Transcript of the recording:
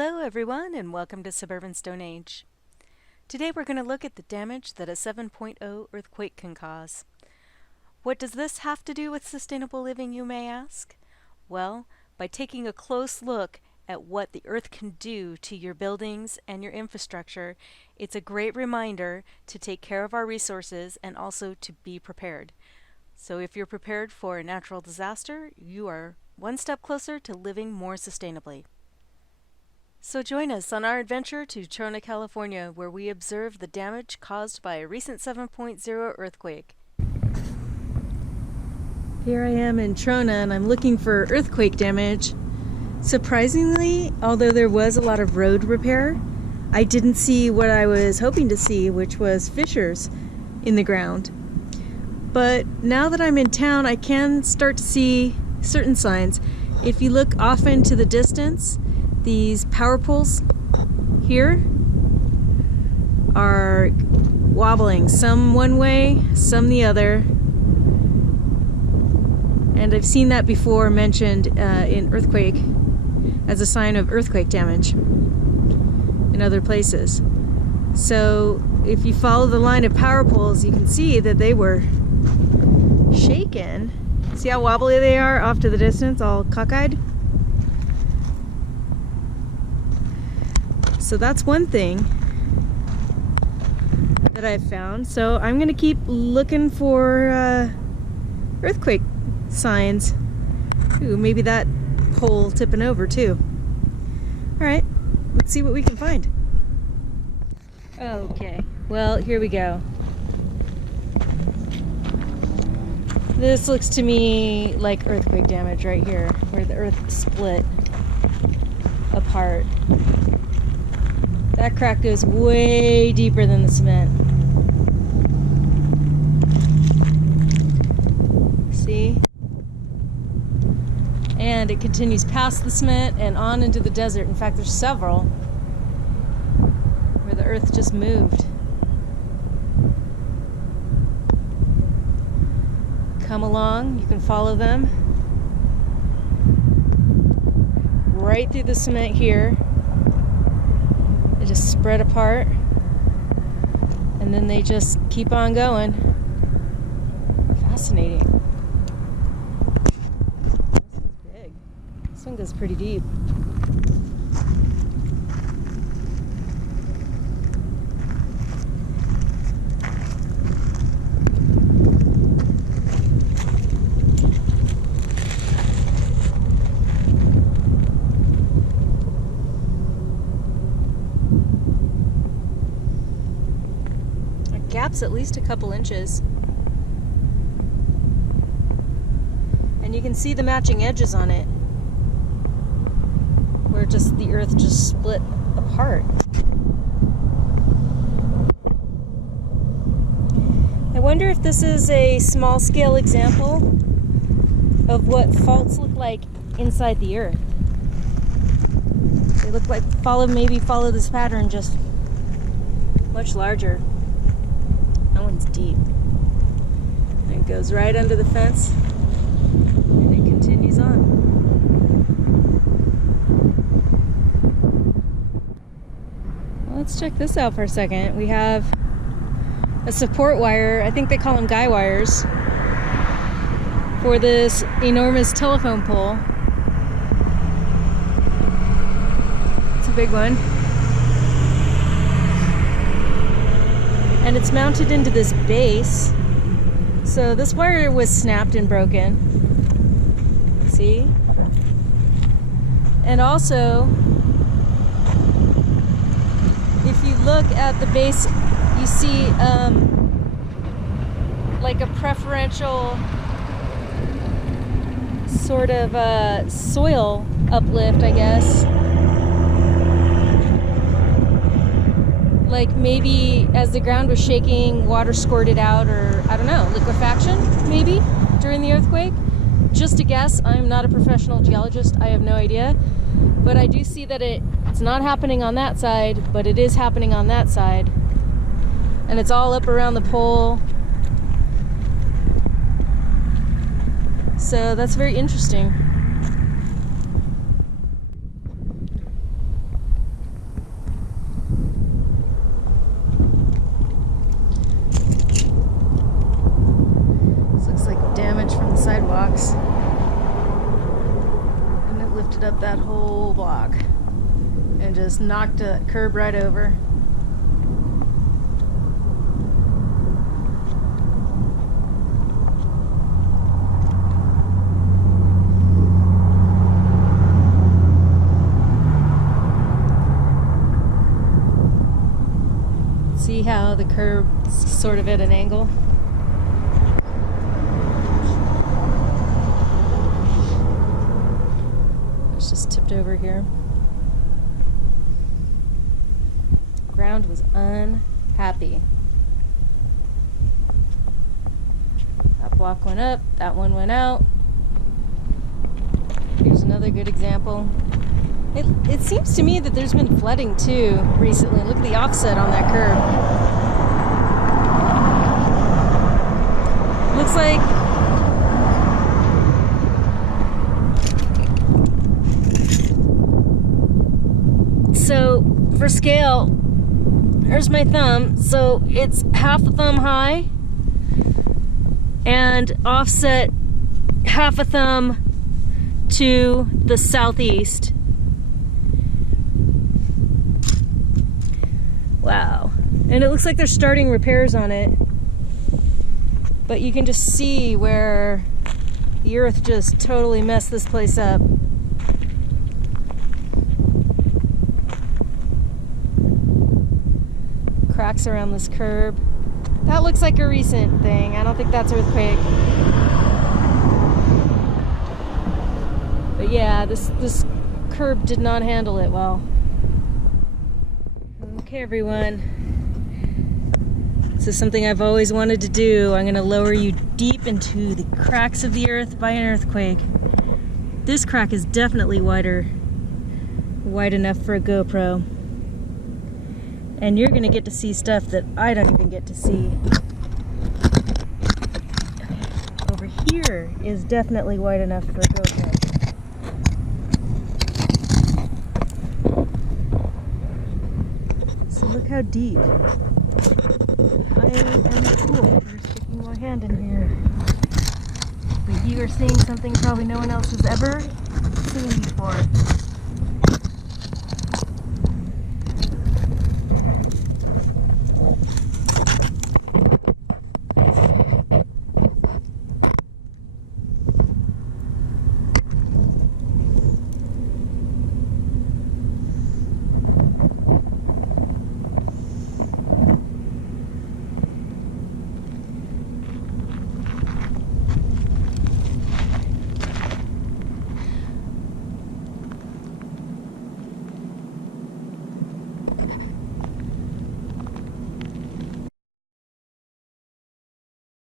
Hello everyone and welcome to Suburban Stone Age. Today we're going to look at the damage that a 7.0 earthquake can cause. What does this have to do with sustainable living, you may ask? Well, by taking a close look at what the earth can do to your buildings and your infrastructure, it's a great reminder to take care of our resources and also to be prepared. So if you're prepared for a natural disaster, you are one step closer to living more sustainably. So join us on our adventure to Trona, California, where we observe the damage caused by a recent 7.0 earthquake. Here I am in Trona and I'm looking for earthquake damage. Surprisingly, although there was a lot of road repair, I didn't see what I was hoping to see, which was fissures in the ground. But now that I'm in town, I can start to see certain signs. If you look off into the distance, these power poles here are wobbling, some one way, some the other. And I've seen that before mentioned in earthquake as a sign of earthquake damage in other places. So if you follow the line of power poles, you can see that they were shaken. See how wobbly they are off to the distance, all cockeyed? So that's one thing that I've found. So I'm going to keep looking for earthquake signs. Ooh, maybe that pole tipping over too. Alright, let's see what we can find. Okay, well, here we go. This looks to me like earthquake damage right here, where the earth split apart. That crack goes way deeper than the cement. See? And it continues past the cement and on into the desert. In fact, there's several where the earth just moved. Come along, you can follow them right through the cement here. They just spread apart and then they just keep on going. Fascinating. This is big. This one goes pretty deep. Gap's at least a couple inches. And you can see the matching edges on it, where just the earth just split apart. I wonder if this is a small scale example of what faults look like inside the earth. They look like maybe follow this pattern, just much larger. That one's deep. And it goes right under the fence and it continues on. Well, let's check this out for a second. We have a support wire, I think they call them guy wires, for this enormous telephone pole. It's a big one. And it's mounted into this base. So this wire was snapped and broken. See? And also, if you look at the base, you see like a preferential sort of soil uplift, I guess. Like maybe as the ground was shaking, water squirted out, or I don't know, liquefaction maybe during the earthquake. Just a guess. I'm not a professional geologist. I have no idea. But I do see that it's not happening on that side, but it is happening on that side. And it's all up around the pole. So that's very interesting. sidewalks. And it lifted up that whole block and just knocked a curb right over. See how the curb's sort of at an angle? It's just tipped over here. Ground was unhappy. That block went up, that one went out. Here's another good example. It seems to me that there's been flooding too recently. Look at the offset on that curb. Looks like so for scale, there's my thumb. So it's half a thumb high and offset half a thumb to the southeast. Wow. And it looks like they're starting repairs on it. But you can just see where the earth just totally messed this place up. Cracks around this curb. That looks like a recent thing. I don't think that's earthquake. But yeah, this curb did not handle it well. Okay, everyone. This is something I've always wanted to do. I'm going to lower you deep into the cracks of the earth by an earthquake. This crack is definitely wide enough for a GoPro. And you're going to get to see stuff that I don't even get to see. Over here is definitely wide enough for a GoPro. So look how deep. I am cool for sticking my hand in here. But you are seeing something probably no one else has ever seen before.